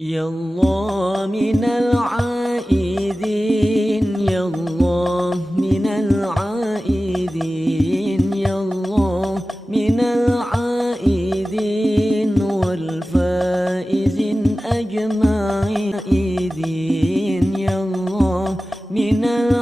يا الله من العائدين، يا الله من العائدين، يا الله من العائدين والفائزين أجمعين، يا الله من العائدين.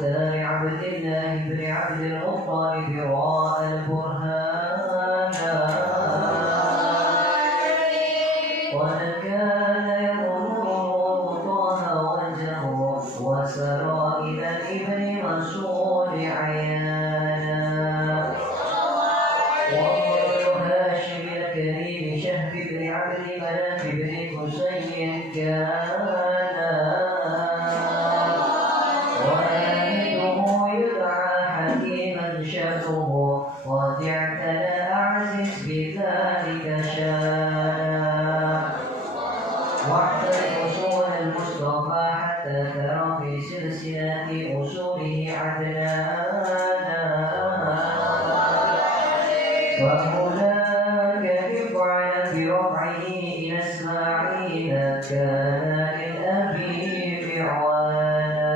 المختار عبد الله بن عبد المطلب راء البرهان قد كان يمر طه وجهه وسرى إلى ابن مسعود عيانا وابن هاشم الكريم شهب بن عبد مناف بن قصي كان والده يدعى حكيما شأنه قد اعتنى أعزز بذلك شانا واحترم أصول المصطفى حتى ترى في سلسلة أصوله عدنانا وهناك افعل برفعه إلى إسماعيل كان للأبي معوانا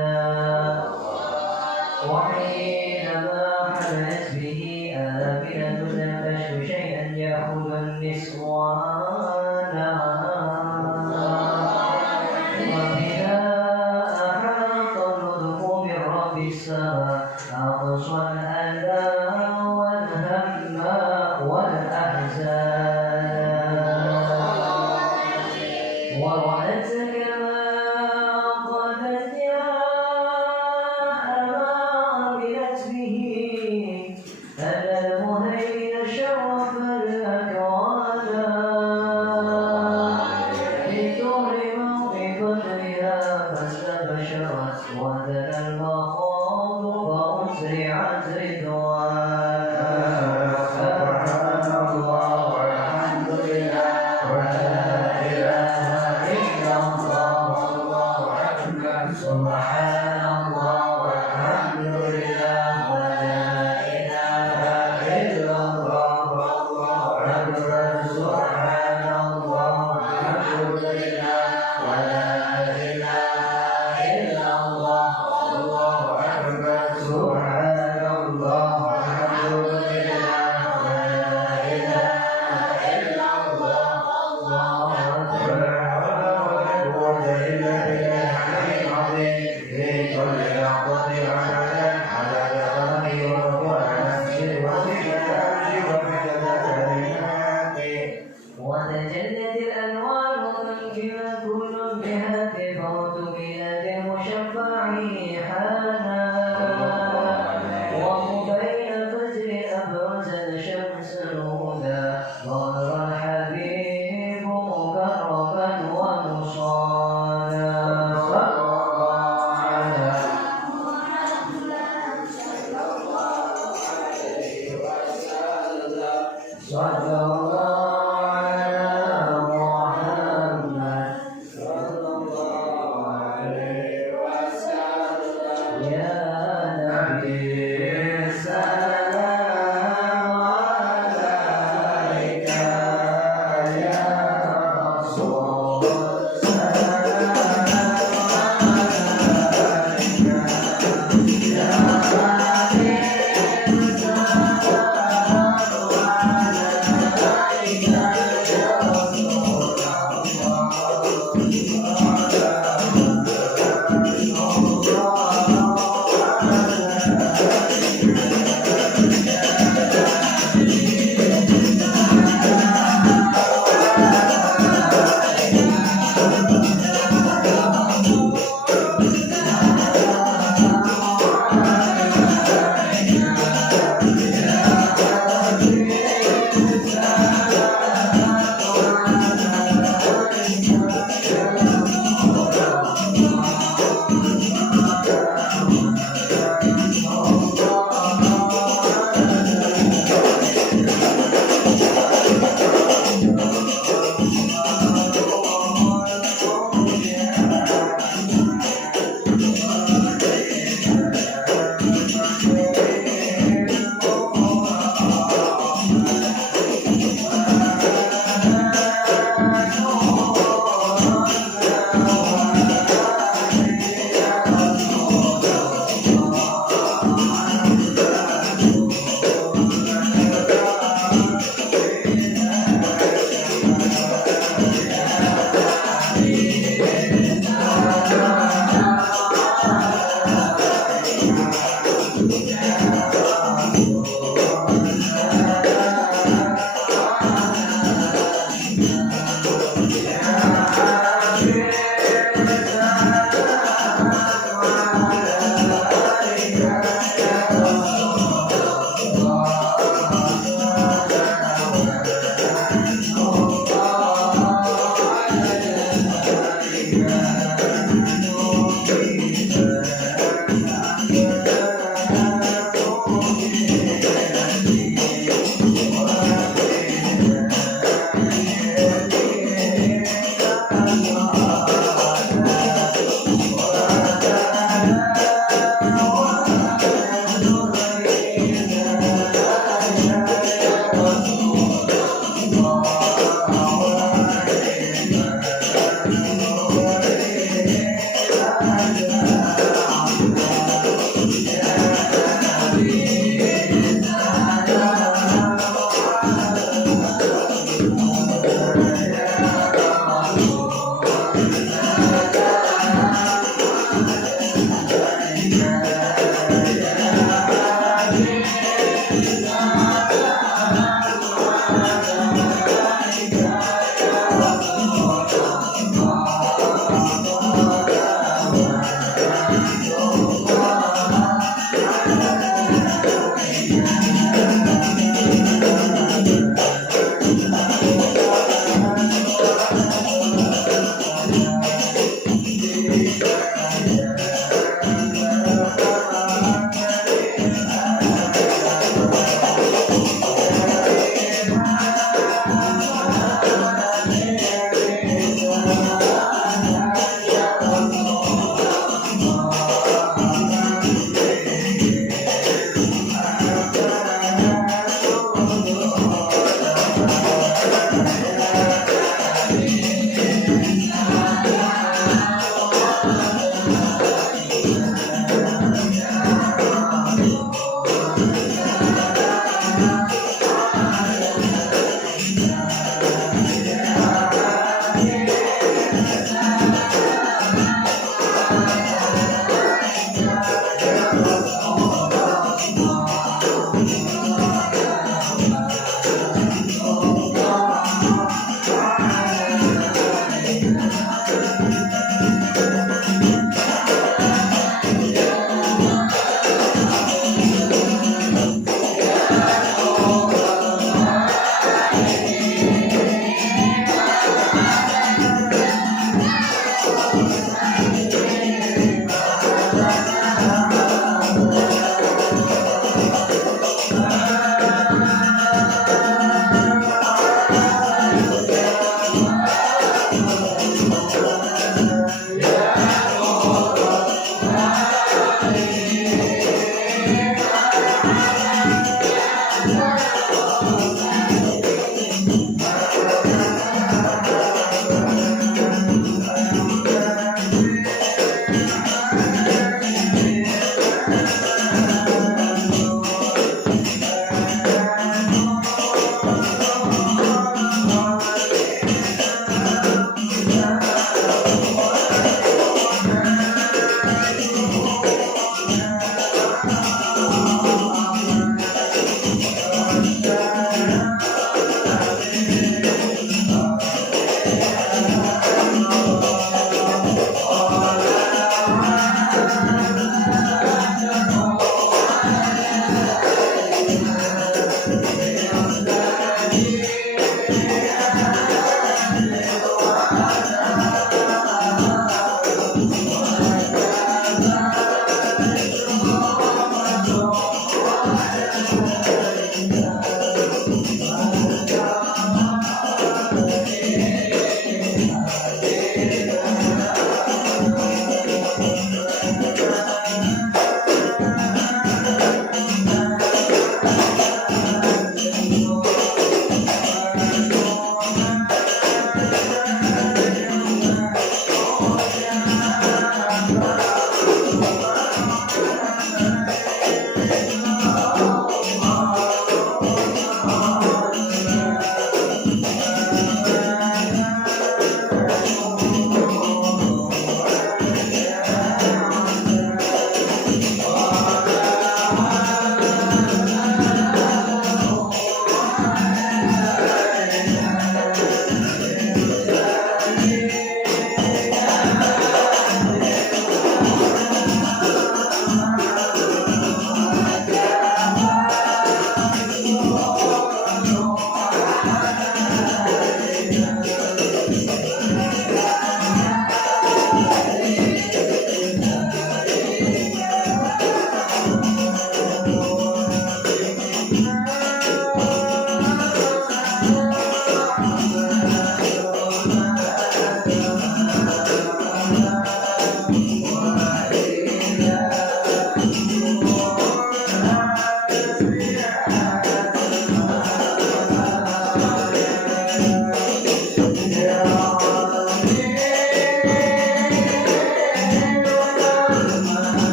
وحينما حملت به آمنة لم تشك شيئا يأخذ النسوان وبها أحاط الرزق من رب السماء أقصى الأذى والهم والأحزان ورأت كما قدت يا أما عملت به أن المهيمن شرف الأكوان لتهرم بقدرها فاستبشرت ودنا المخاض فأسرعت رضوانا سبحان الله والحمد لله ولا إله إلا الله والله أكبر سبحان الله والحمد لله ولا إله إلا الله والله أكبر سبحان الله والحمد لله ولا إله إلا الله والله أكبر سبحان الله والحمد لله ولا إله إلا الله والله أكبر ولا قوة إلا بالله العلي العظيم في كل لحظة عددا عدد خلقه ورفوع نفسه وزنة عرشه ومدد كلماته وتجلت الألوان منكرا كل بها فوت بلاد المشفع حانا وقبيل فجر أبرز الشمس الهدى ظهر الحبيب مكرما ومصانا صلى الله على صلى الله على محمد صلى الله عليه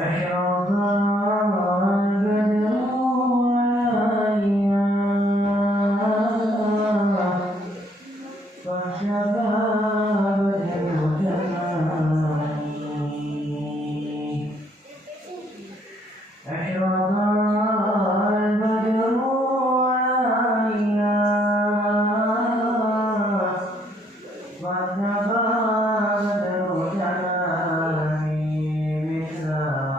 أشرق البدر علينا فانشقى بدر جمالي أشرق البدر علينا فانشقى بدر جمالي مثل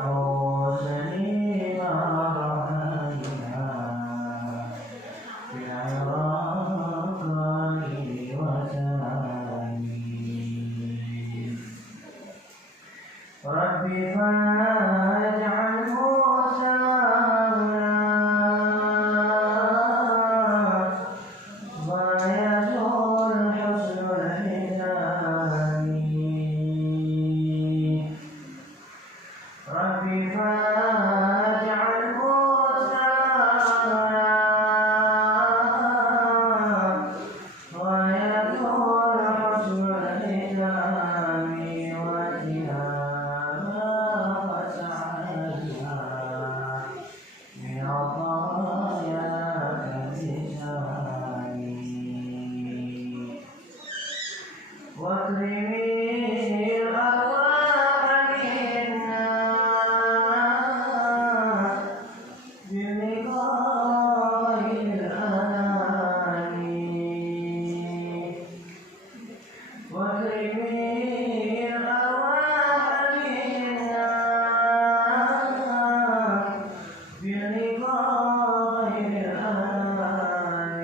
حسنه ما رأينا في العراق وسامي ربي فاجعله سلامنا غاية الحسن الختام ربي فاجعله سلامنا غاية الحسن الختام وزيادة وسعادة من عطايا كالإسلام واكرمي الأرواح منا بلقاء الأنام واكرمي الأرواح منا بلقاء الأنام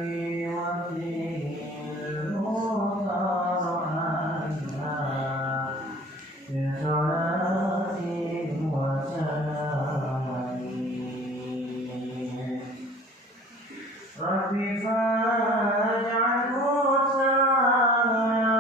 وفيه المختار عنا بصلاة وسلام ربي فاجعله سلامنا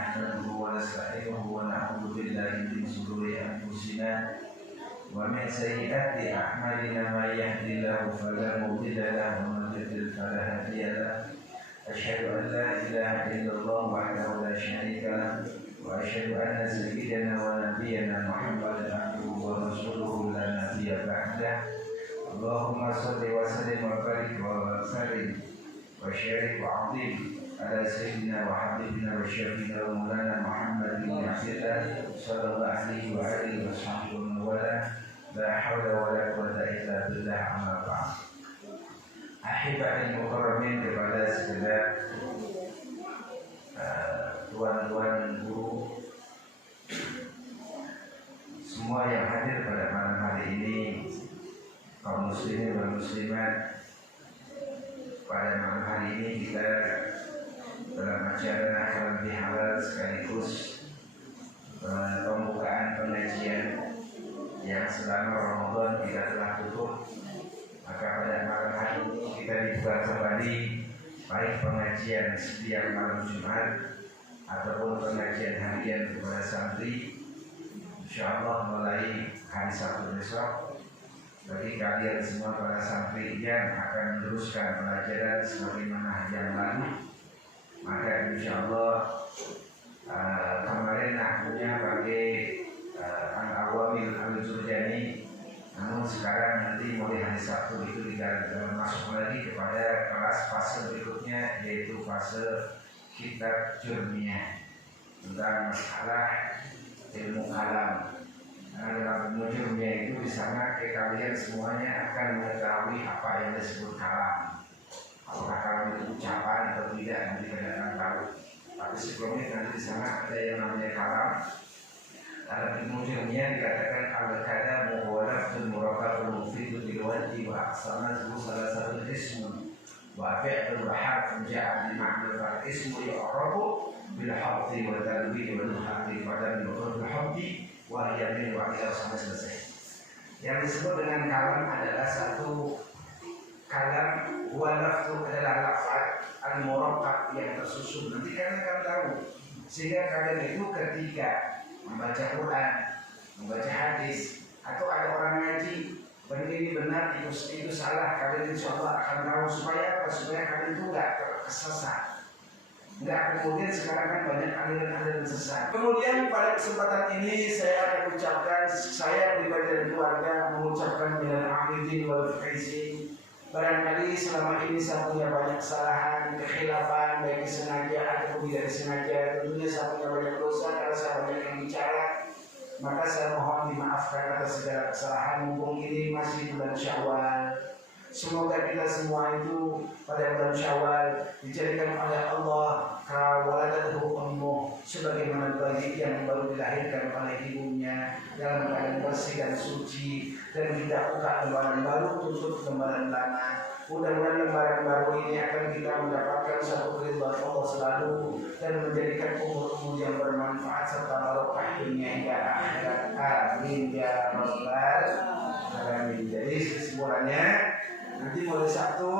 نحمده ونستعينه ونعوذ بالله من شرور أنفسنا ومن سيئات أعمالنا من يهدي الله فلا مضل له ومن يضلل فلا هادي له أشهد أن لا إله إلا الله وحده لا شريك له وأشهد أن سيدنا ونبينا محمدا عبده ورسوله لا نبي بعده اللهم صل وسلم وبارك وسلم وشارك وعظيم على سيدنا وحبيبنا وشفينا ومولانا محمد بن عبد الله صلى الله عليه وآله وصحبه ومن والاه لا حول ولا قوة إلا بالله أما بعد. Ahibbatul mukarramin, kepada segenap tuan-tuan guru semua yang hadir pada malam hari ini, kaum muslimin dan muslimat. Pada malam hari ini kita dalam acara halal bihalal sekaligus pembukaan pengajian yang selama Ramadan kita telah tutup. Maka pada malam hari ini kita dibuka kembali, baik pengajian setiap malam Jumat ataupun pengajian harian kepada santri. InsyaAllah mulai hari Sabtu besok, bagi kalian semua para santri yang akan meneruskan pelajaran sebagaimana yang lalu, maka InsyaAllah kemarin nahmunya pakai Al-Awamil Al-Jurjani. Namun sekarang nanti mulai hari Sabtu itu kita masuk lagi kepada kelas fase berikutnya, yaitu fase kitab Jurmiyah tentang masalah ilmu kalam. Nah, dalam ilmu Jurmiyah itu di sana kalian semuanya akan mengetahui apa yang disebut kalam. Apakah kalam itu ucapan atau tidak, nanti kalian akan tahu. Tapi sebelumnya nanti di sana ada yang namanya kalam. Dalam ilmu Jurmiyah dikatakan al-kalamu huwa lafzun murakkabun mufidun bil wajhi wa aqsamahu salah satu ismun wa fi'lun wa harfun ja'a bi ma'na al-ismu yu'rabu bil hadfi wa tanwin wa nuhati pada bil hadfi wa yamin wa ila sampai selesai. Yang disebut dengan kalam adalah satu kalam, huwa lafzu adalah lafaz al-murakkab yang tersusun. Nanti kalian akan tahu. Sehingga kalian itu ketika membaca Quran, membaca hadis, atau ada orang ngaji, ini benar, itu salah, kalian InsyaAllah akan tahu. Supaya apa? Supaya kalian itu nggak tersesat. Nggak kemudian sekarang kan banyak aliran-aliran sesat. Kemudian pada kesempatan ini saya akan ucapkan, saya pribadi dan keluarga mengucapkan minal aidin wal faizin. Barangkali selama ini saya punya banyak kesalahan, kekhilafan, baik disengaja ataupun tidak disengaja. Tentunya saya punya banyak dosa karena saya banyak yang bicara. Maka saya mohon dimaafkan atas segala kesalahan. Mumpung ini masih bulan Syawal, semoga kita semua itu pada bulan Syawal dijadikan oleh Allah kawaladatuhu ummuh, sebagaimana bayi yang baru dilahirkan oleh ibunya dalam keadaan bersih dan suci, dan tidak buka lembaran baru tutup lembaran lama. Mudah-mudahan lembaran baru ini akan kita mendapatkan satu keridhaan Allah selalu dan menjadikan umur-umur yang bermanfaat serta barokah dunia hingga akhirat. Amin ya rabbal alamin. Jadi kesimpulannya, nanti mulai Sabtu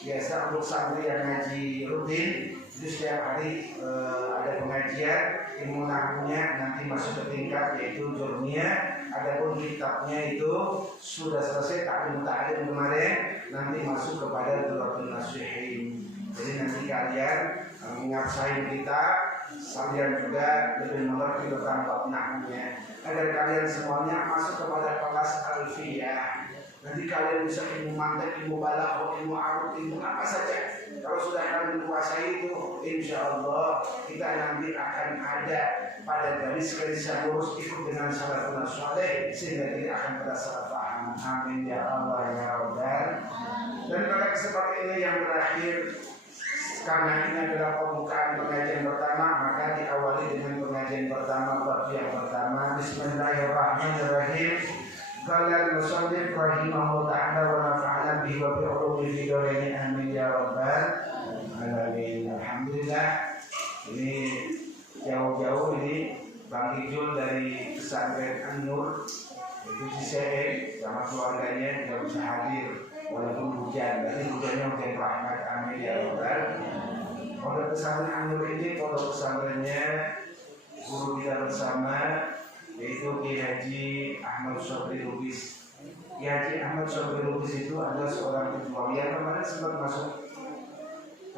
biasa untuk santri yang ngaji rutin itu setiap hari ada pengajian ilmu nahwunya, nanti masuk ke tingkat yaitu Jurmiyah. Adapun kitabnya itu sudah selesai taklim kemarin, nanti masuk kepada Dhuratul Nasihin. Jadi nanti kalian mengasain kita sambil juga lebih mengerti tentang bab nahwunya, agar kalian semuanya masuk kepada kelas alfiyah. Nanti kalian bisa ilmu mantek, ilmu balaghah, ilmu arut, ilmu apa saja. Kalau sudah kalian menguasai itu, InsyaAllah kita nanti akan ada pada garis-garis yang lurus ikut dengan salafun saleh, sehingga tidak akan pada salah paham. Amin ya Allah ya Rabbal. Dan pada kesempatan ini yang terakhir, karena ini adalah pembukaan pengajian pertama, maka diawali dengan pengajian pertama, bab yang pertama. Bismillahirrahmanirrahim. Qala al-musannif rahimahullah ta'ala wa nafa'ana bihi wa bi'ulumihi fid dharain amin ya rabbal alamin. Alhamdulillah, ini jauh-jauh ini Bang Ijul dari pesantren An-Nur itu Ciseeng sama keluarganya tidak bisa hadir walaupun hujan. Tapi hujannya hujan rahmat amin ya rabbal. Pondok pesantren An-Nur ini pondok pesantrennya guru kita bersama yaitu Kiai Haji Ahmad Sobri Lubis. Kiai Haji Ahmad Sobri Lubis itu adalah seorang pejuang yang kemarin sempat masuk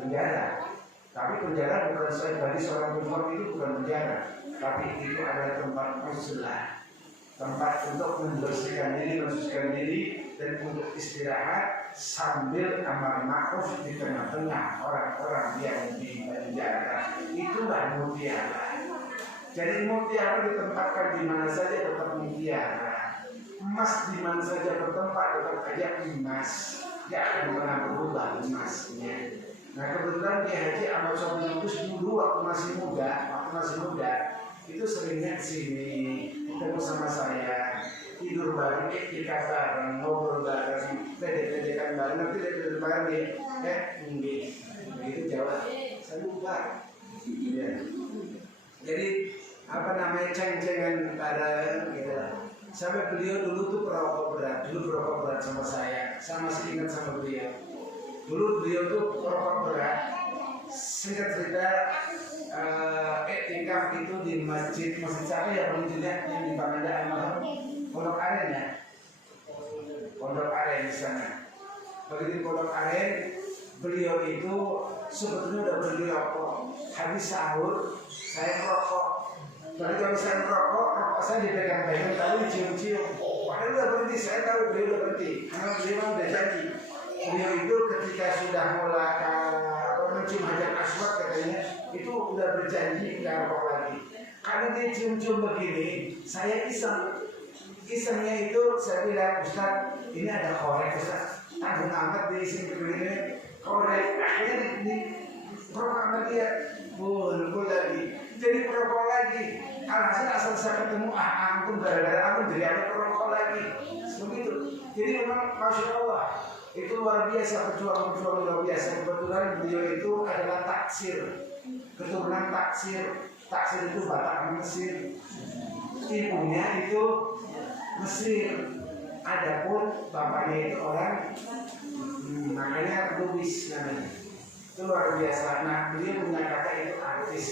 penjara. Tapi penjara bukan bagi seorang pejuang itu bukan penjara, tapi itu adalah tempat muslah, tempat untuk membersihkan diri, mensucikan diri, dan untuk istirahat sambil amal ma'ruf di tengah-tengah orang-orang yang di penjara. Itulah mutiara. Jadi mutiara ditempatkan di mana saja tetap mutiara. Emas di mana saja bertempat tetap aja emas. Tidak akan pernah berubah emasnya. Nah kebetulan Kiai Haji Ahmad Sobri Lubis dulu waktu masih muda itu seringnya sini ketemu sama saya, tidur bareng, ikat bareng, ngobrol bareng, ledek-ledekan bareng, nanti ledek bareng ya, begitu Jawa, saya lupa. Ya. Jadi apa namanya ceng-cengan bareng gitu. Sampai beliau dulu tuh perokok berat sama saya masih ingat sama beliau. Dulu beliau tuh perokok berat. Singkat cerita, iktikaf itu di masjid siapa ya paling tidak yang di Pangandaran Pondok Aren ya, Pondok Aren di sana. Begitu Pondok Aren, beliau itu sebetulnya udah berhenti rokok. Habis sahur saya merokok. Berarti kalau saya merokok saya dipegang-pegang lalu cium-cium. Padahal udah berhenti, saya tahu beliau udah berhenti karena beliau udah janji. Beliau itu ketika sudah mulai mencium hajar aswad katanya itu udah berjanji nggak rokok lagi. Karena dia cium-cium begini, saya isengnya itu saya bilang, Ustaz ini ada korek Ustaz, tanggung angkat diisi begini korek, akhirnya di rokok sama dia, bul lagi, jadi perokok lagi. Alhasil asal saya ketemu ampun gara-gara ampun jadi ada perokok lagi, begitu. Jadi memang masya Allah. Itu luar biasa, pejuang-pejuang luar biasa. Kebetulan beliau itu adalah taksir, keturunan taksir. Taksir itu Batak Mesir, ibunya itu Mesir. Adapun bapaknya itu orang namanya Lubis namanya. Itu luar biasa. Nah beliau punya kakak itu artis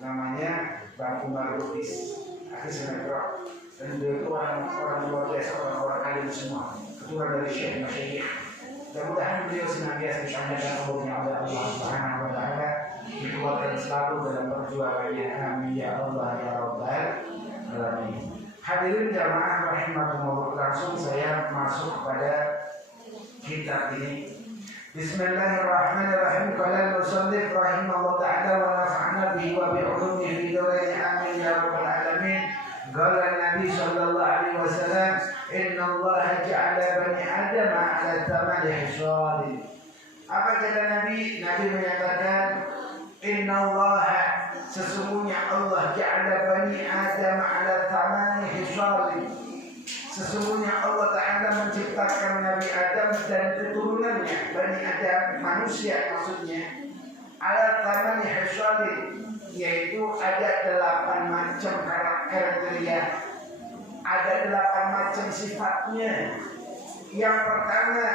namanya Bang Umar Lubis, artis sinetron. Dan beliau itu orang luar biasa, orang alim semua. Keturunan dari Syekh Masyayikh. Mudah-mudahan beliau senantiasa disampaikan oleh Allah Subhanahu wa taala, dikuatkan selalu dalam perjuangannya. Amin ya Allah ya rabbal alamin. Hadirin jamaah rahimakumullah, langsung saya masuk pada kitab ini. Bismillahirrahmanirrahim. Qala al-musannif rahimahullah taala wa nafa'na bihi wa bi ulumihi fi dawaihi amin ya rabbal alamin. Qala Nabi sallallahu alaihi wasallam, inna Allah ja'ala bani Adam ala thamani hisab. Apa kata Nabi? Nabi menyatakan, inna Allah, sesungguhnya Allah ja'ala bani Adam ala thamani hisab. Sesungguhnya Allah Ta'ala menciptakan Nabi Adam dan keturunannya, Bani Adam, manusia maksudnya, ala thamani hisab, yaitu ada 8 macam kriteria, ada 8 macam sifatnya. Yang pertama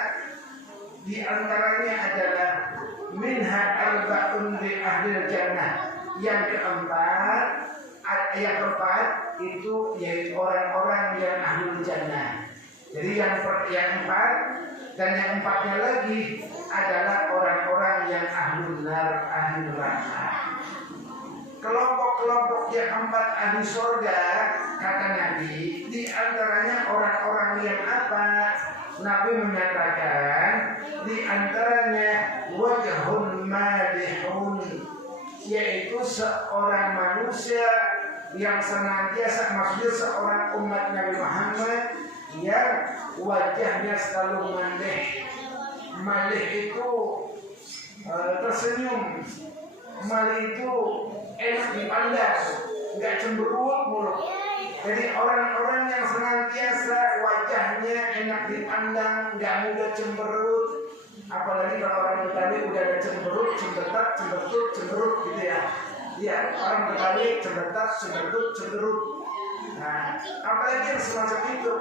di antaranya adalah minha arba'un li ahlil jannah. Yang keempat itu yaitu orang-orang yang ahlul jannah. Jadi yang 4 dan yang 4-nya lagi adalah orang-orang yang ahlul nar, ahlul neraka. Kelompok-kelompok yang 4 ahli surga, kata Nabi, di antaranya orang-orang yang apa? Nabi menyatakan di antaranya wajhun madihun, yaitu seorang manusia yang senantiasa, maksudnya seorang umat Nabi Muhammad yang wajahnya selalu mandeh. Malih itu tersenyum, malih itu enak dipandang, nggak cemberut mulu. Jadi orang-orang yang senantiasa wajahnya enak dipandang, nggak mudah cemberut. Apalagi kalau orang Betawi udah ada cemberut, cembetat, cemberut gitu ya. Iya, orang Betawi cembetat, cemberut. Nah, apalagi yang semacam itu.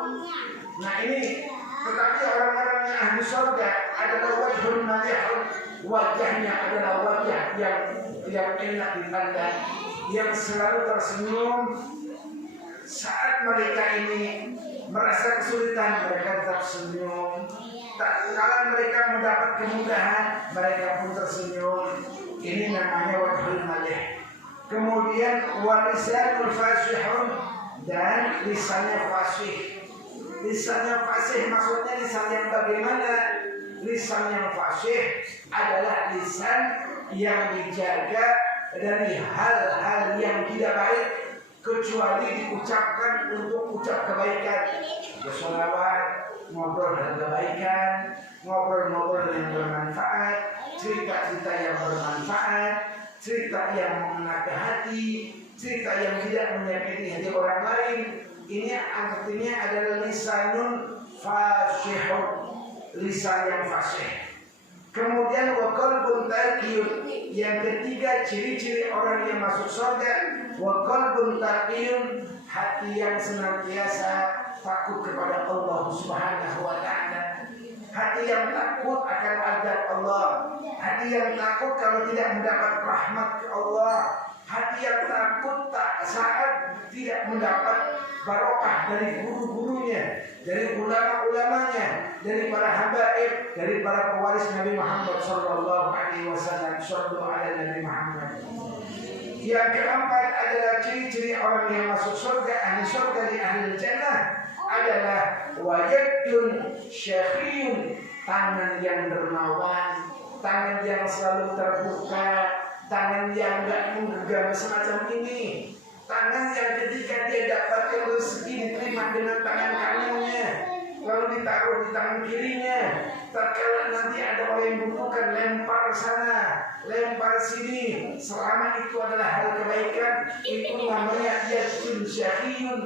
Nah ini, tetapi orang-orang yang ahli surga adalah wajhun madihun, wajahnya adalah wajah yang enak dipandang, yang selalu tersenyum. Saat mereka ini merasa kesulitan, mereka tetap senyum. Tak kala mereka mendapat kemudahan, mereka pun tersenyum. Ini namanya wajhul malih. Kemudian walisanul fasihun, dan lisannya fasih. Lisannya fasih maksudnya lisan yang bagaimana? Lisan yang fasih adalah lisan yang dijaga dari hal-hal yang tidak baik, kecuali diucapkan untuk ucap kebaikan. Bersolawat, ngobrol dengan kebaikan, ngobrol-ngobrol yang bermanfaat, cerita-cerita yang bermanfaat, cerita yang mengena ke hati, cerita yang tidak menyakiti hati orang lain. Ini artinya adalah lisanun fasihun, lisan yang fasih. Kemudian wa qalbun taqiyun, yang ketiga ciri-ciri orang yang masuk surga, wa qalbun taqiyun, hati yang senantiasa takut kepada Allah Subhanahu wa taala. Hati yang takut akan azab Allah, hati yang takut kalau tidak mendapat rahmat Allah, hati yang takut tak saat tidak mendapat barokah dari guru-gurunya, dari ulama-ulamanya, dari para habaib, dari para pewaris Nabi Muhammad sallallahu alaihi wasallam. Shallallahu ala Nabi Muhammad. Yang keempat adalah ciri-ciri orang yang masuk surga, ahli surga di ahli jannah adalah wajadun syakhiyun, tangan yang dermawan, tangan yang selalu terbuka, tangan yang tidak menggenggam semacam ini, tangan yang ketika dia dapat rezeki diterima dengan tangan kanannya, lalu ditaruh di tangan kirinya. Tatkala nanti ada orang yang membutuhkan, lempar sana, lempar sini, selama itu adalah hal kebaikan, itu namanya yadun syakhiyun,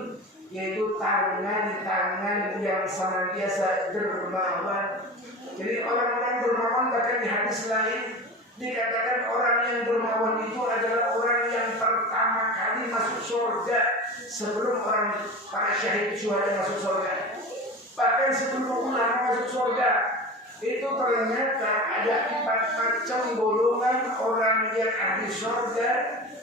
yaitu tangan-tangan yang senantiasa dermawan. Jadi orang-orang dermawan bahkan di hadis lain dikatakan orang yang dermawan itu adalah orang yang pertama kali masuk surga sebelum orang para syahid syuhada masuk surga. Bahkan sebelum ulama masuk surga, itu ternyata ada 4 macam golongan orang yang ahli surga.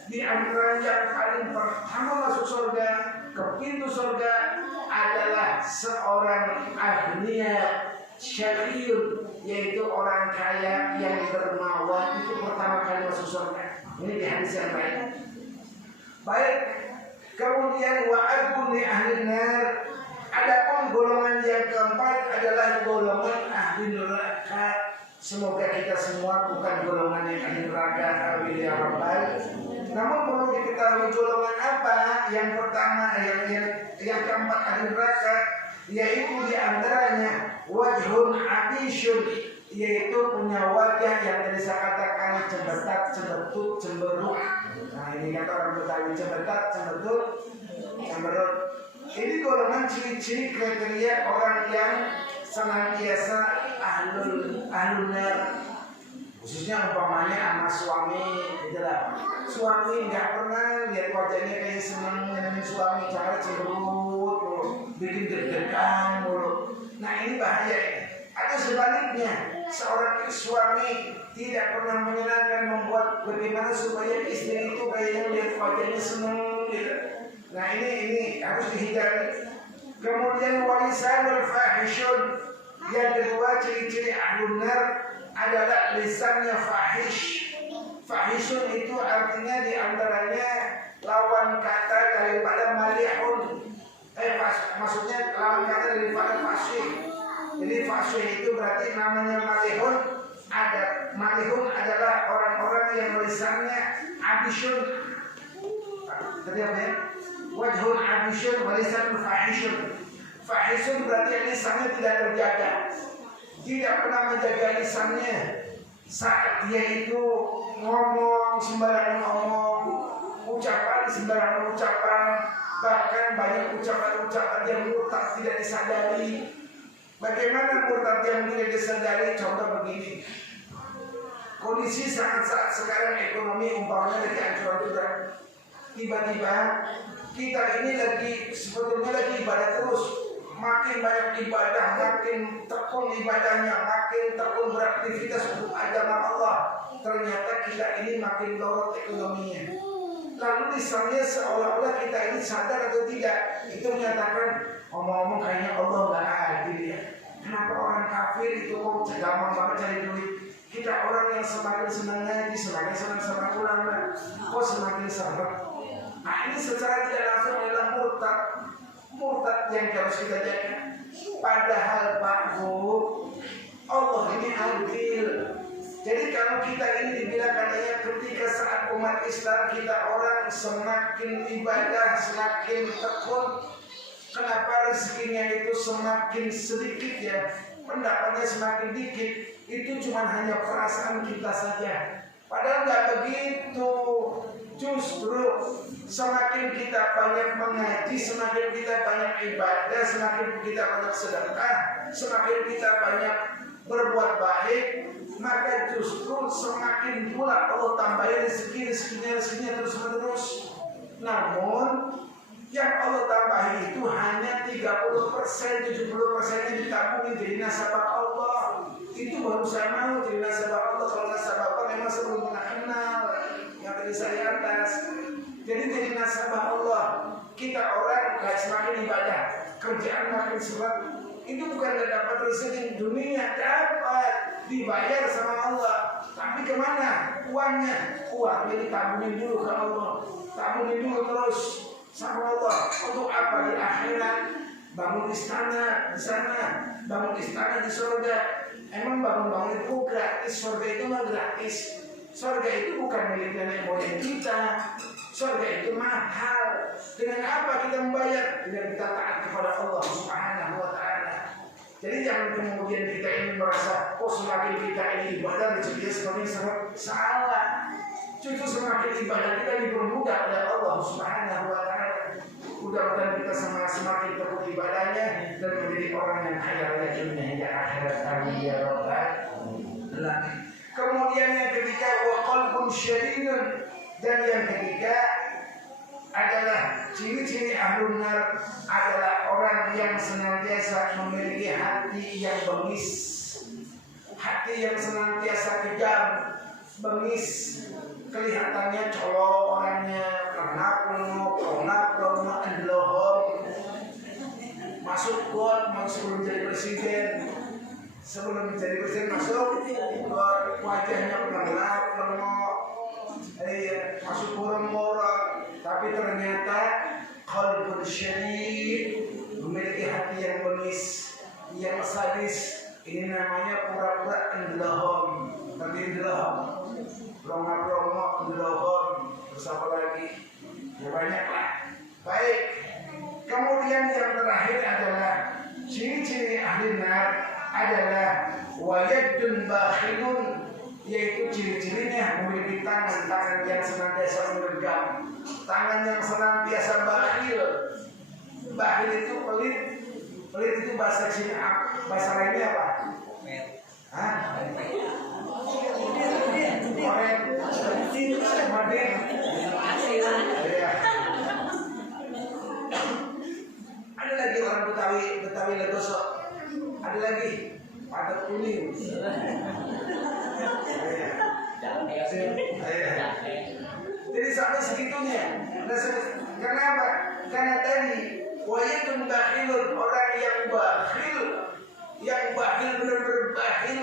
Di antara yang paling pertama masuk surga, ke pintu surga adalah seorang agniya syariyun, yaitu orang kaya yang dermawan, itu pertama kali masuk surga. Ini di hadis yang baik. Baik. Kemudian wa'adun li ahli nar. Adapun golongan yang keempat adalah golongan ahli neraka. Semoga kita semua bukan golongan yang ahli neraka, amin ya rabbal. Namun perlu diketahui golongan apa? Yang pertama, yang keempat ahli neraka, yaitu diantaranya wajhun abisyun, yaitu punya wajah yang tadi saya katakan cembetat, cembetut, cemberut. Nah ini kata orang Betawi, cembetat, cembetut, cemberut. Ini golongan ciri-ciri kriteria orang yang senantiasa ahlul nar. Khususnya umpamanya sama suami, itulah. Suami nggak pernah lihat wajahnya kayak senang nyenengin suami, cara cemberut, bikin deg-degan mulu. Nah ini bahaya ini. Atau sebaliknya, seorang suami tidak pernah menyenangkan, membuat bagaimana supaya istri itu kayaknya lihat wajahnya senang gitu. Nah ini harus dihindari. Kemudian walisanul fahishun, yang kedua ciri-ciri ahlun nar adalah lisannya fahish. Fahishun itu artinya diantaranya lawan kata daripada malihun. Maksudnya lawan kata daripada fasih. Jadi fasih itu berarti namanya malihun. Malihun adalah orang-orang yang lisannya abisyun. Tadi apa ya? Wajhun abisyun, walisanul fahishun. Fahishun berarti lisannya tidak terjaga, tidak pernah menjaga lisannya. Saat dia itu ngomong sembarangan ngomong, ucapan sembarangan ucapan, bahkan banyak ucapan-ucapan yang murtad tidak disadari. Bagaimana murtad yang tidak disadari? Contoh begini, kondisi saat sekarang ekonomi umpamanya lagi ancur-ancuran, tiba-tiba kita ini sebetulnya lagi ibadah terus, makin banyak ibadah, makin tekun ibadahnya, makin tekun beraktivitas untuk agama Allah. ternyata kita ini makin dorot ekonominya. Lalu lisannya seolah-olah kita ini sadar atau tidak, itu menyatakan ngomong-ngomong kayaknya Allah nggak adil ya. Kenapa orang kafir itu kok gampang banget cari duit? Kita orang yang semakin senang ngaji, semakin senang sama ulama, kok semakin senang. Nah ini secara tidak langsung adalah murtad. Murtad yang harus kita jaga. Padahal Pak Bu, Allah ini adil. Jadi kalau kita ini dibilang katanya ketika saat umat Islam kita orang semakin ibadah, semakin tekun, kenapa rezekinya itu semakin sedikit ya, pendapatnya semakin dikit, itu cuma hanya perasaan kita saja. Padahal nggak begitu. Justru semakin kita banyak mengaji, semakin kita banyak ibadah, semakin kita banyak sedekah, semakin kita banyak berbuat baik, maka justru semakin pula Allah tambahin rezekinya terus menerus. Namun yang Allah tambahi itu hanya 30%, 70%-nya ditabungin jadi nasabah Allah. Itu baru saya mau jadi nasabah Allah. Kalau nasabah Allah memang sebelum pernah kenal yang tadi saya atas. Jadi jadi nasabah Allah. Kita orang gak semakin ibadah, kerjaan makin serat. Itu bukan gak dapat rezeki dunia, dapat dibayar sama Allah. Tapi kemana uangnya? Uangnya ditabungin dulu ke Allah, tabungin dulu terus sama Allah. Untuk apa? Di akhirat bangun istana di sana, bangun istana di surga. Emang bangun-bangun itu gratis? Surga itu mah gratis. Surga itu bukan milik nenek moyang kita. Surga itu mahal. Dengan apa kita membayar? Dengan kita taat kepada Allah Subhanahu wa Ta'ala. Jadi jangan kemudian kita ini merasa, oh semakin kita ini ibadah rezekinya semakin sangat salah. Justru semakin ibadah kita dipermudah oleh Allah Subhanahu wa Ta'ala. Mudah-mudahan kita semakin tekun ibadahnya dan menjadi orang yang kaya raya dunia hingga akhirat. Amin ya rabbal alamin. Kemudian yang ketiga, wa qalbun syadidun, dan yang ketiga adalah ciri-ciri ahlun nar adalah orang yang senantiasa memiliki hati yang bengis, hati yang senantiasa kejam, bengis, kelihatannya colok orangnya, pernah enlohor, masuk got, sebelum jadi presiden, masuk got, wajahnya pernah masuk borong-borong, tapi ternyata qalbun syadid, memiliki hati yang bengis, yang sadis. Ini namanya pura-pura enlohor, tapi enlohor, promo enlohor, terus apa lagi? Ya banyak lah. Baik. Kemudian yang terakhir adalah ciri-ciri ahli nar adalah wayadun bakhilun, yaitu ciri-cirinya memiliki tangan yang senantiasa menggenggam, tangan yang senantiasa bakhil. Bakhil itu pelit. Pelit itu bahasa Cina. Bahasa lainnya apa? Hah? Ada lagi orang Betawi Legoso. Ada lagi padat kuning. Jadi sampai segitunya. Kenapa? Karena tadi wayatun bakhilun, orang yang bakhil benar-benar bakhil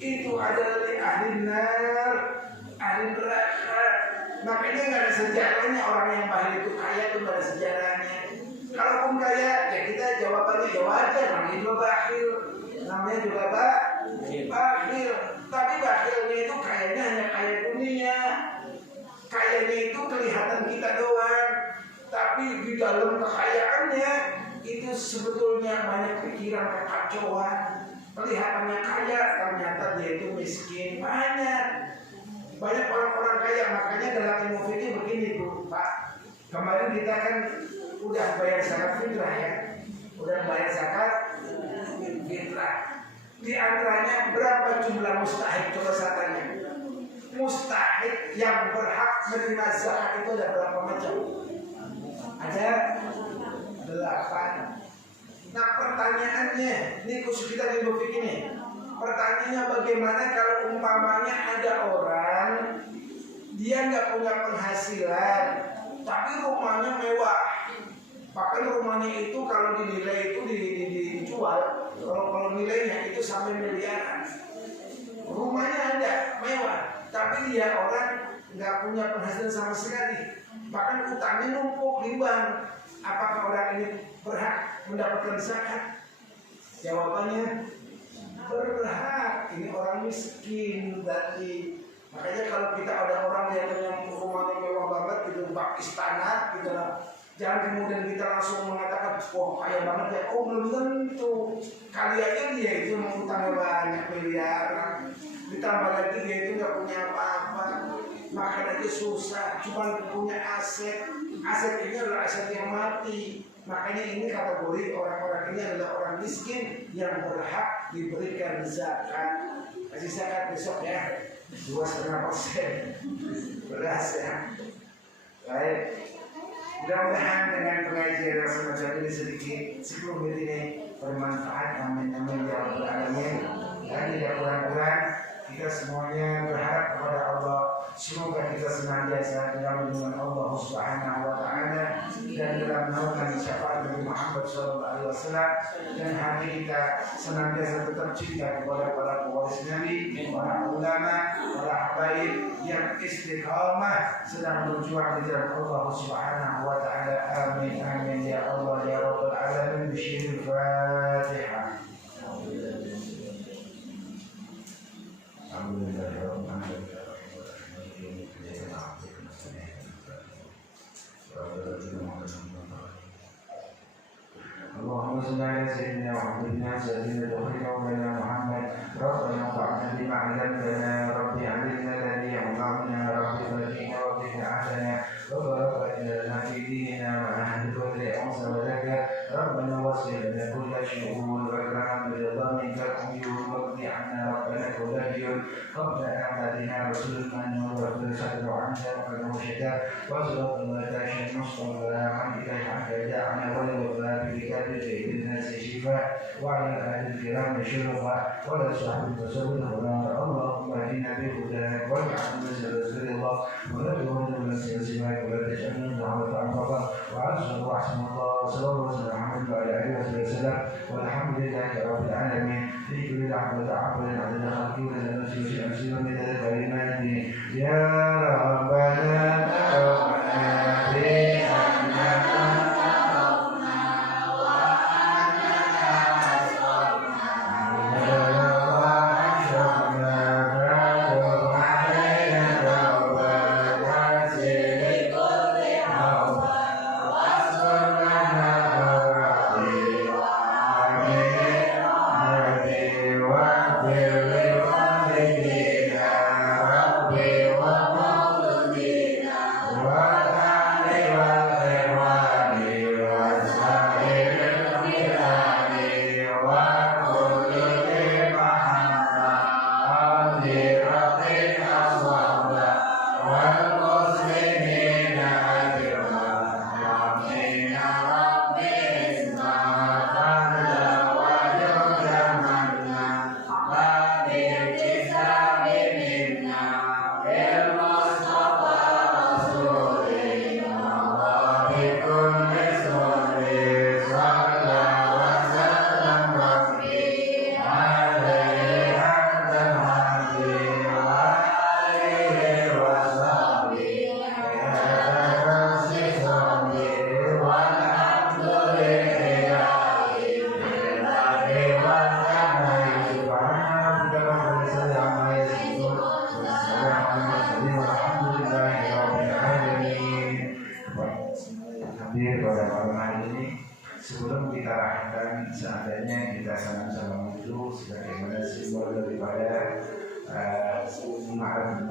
itu adalah ahli nar, ahli neraka. Makanya nggak ada sejarahnya orang yang bakhil itu kaya, itu nggak ada sejarahnya. Kalaupun kaya, ya kita jawabannya ya wajar, namanya juga bakhil, namanya juga bakhil. Tapi bakhilnya itu kayaknya hanya kaya dunia, kayanya itu kelihatan kita doang. Tapi di dalam kekayaannya itu sebetulnya banyak pikiran kekacauan. Kelihatannya kaya, ternyata dia itu miskin. Banyak orang-orang kaya. Makanya dalam ilmu fikih begini tuh Pak. Kemarin kita kan udah bayar zakat fitrah ya. Udah bayar zakat fitrah. Di antaranya berapa jumlah mustahik? Coba saya tanya. Mustahik yang berhak menerima zakat itu ada berapa macam? Ada 8. Nah pertanyaannya, ini khusus kita di Bufik ini, Pertanyaannya bagaimana kalau umpamanya ada orang dia nggak punya penghasilan, tapi rumahnya mewah. Bahkan rumahnya itu kalau dinilai itu dijual, kalau nilainya itu sampai miliaran. Rumahnya ada mewah, tapi dia orang nggak punya penghasilan sama sekali. Bahkan utangnya numpuk di bank. Apakah orang ini berhak mendapatkan zakat? Jawabannya berhak. Ini orang miskin berarti. Makanya kalau kita ada orang yang rumahnya mewah banget gitu, bak istana gitu lah, jangan kemudian kita langsung mengatakan wah kaya banget ya. Oh belum tentu. Kali aja dia itu mengutangnya banyak miliaran, ditambah lagi dia itu nggak punya apa-apa, makan aja susah, cuma punya aset. Aset ini adalah aset yang mati. Makanya ini kategori orang-orang ini adalah orang miskin yang berhak diberikan zakat. Kasih zakat besok ya, 2,5% beras ya. Baik, mudah-mudahan dengan pengajian yang semacam ini sedikit 10 menit ini bermanfaat. Amin amin ya rabbal alamin. Dan tidak kurang-kurang kita semuanya berharap kepada Allah, semoga kita senantiasa dalam lindungan Allah Subhanahu wa taala dan dalam naungan syafaat Nabi Muhammad SAW, dan hati kita senantiasa tetap cinta kepada para pewaris Nabi, para ulama, para habaib yang istiqamah sedang berjuang di jalan Allah Subhanahu wa taala. Amin amin ya Allah ya rabbal alamin. Bismillahirrahmanirrahim. اللهم صل على سيدنا وحبيبنا سيدنا وخيرنا محمد. ربنا انفعنا بما علمتنا يا رب، علمنا الذي ينفعنا يا رب، فاتنا وفينا عافنا وبارك لنا في ديننا وعهد كل انس ولك. ربنا وسع لنا كل شؤون واكرمنا برضا منك العيون، واقض عنا ربنا كل ديون. قبل اعمالنا رسول من وفر صدر عنا وقد رشدا وصدق الله تاشا مصطفى حمدك حتى دعنا ولوفى بك سيد الناس شفاء، وعلى اهل الكرام شرفا، ولا صحبه وسلم ولا. اللهم اهدنا بهداك واجعلنا سبيل الله، ولا تولنا من سواك، ولا تجعلنا دعوة عنقبا. وعز واحسن الله صلى الله عليه وسلم وعلى اله وصحبه وسلم، والحمد لله رب العالمين. في كل لحظه وتعبد عدد خلقه ولنا نسير امسير من كلماته يا ربنا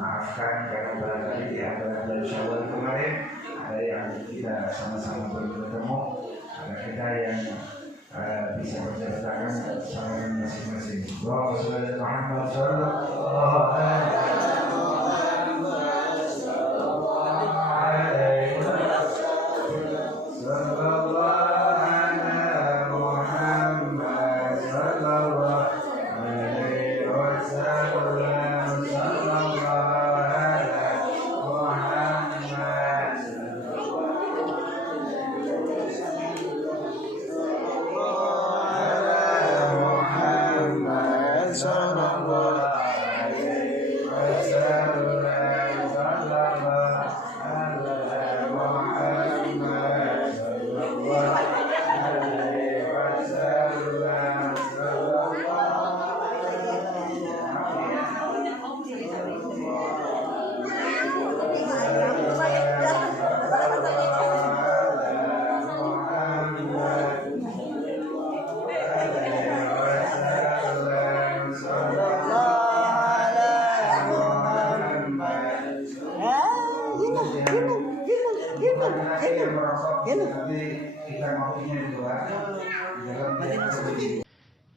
maafkan karena barangkali di antara bulan Syawal kemarin ada yang kita sama-sama bertemu, ada kita yang bisa berdatangan sama masing-masing. Wassalamualaikum warahmatullahi wabarakatuh.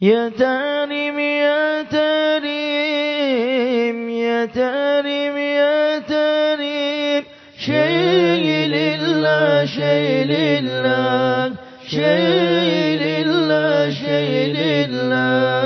يا تريم يا تريم يا تريم يا تريم شيء لله شيء لله شيء لله شيء لله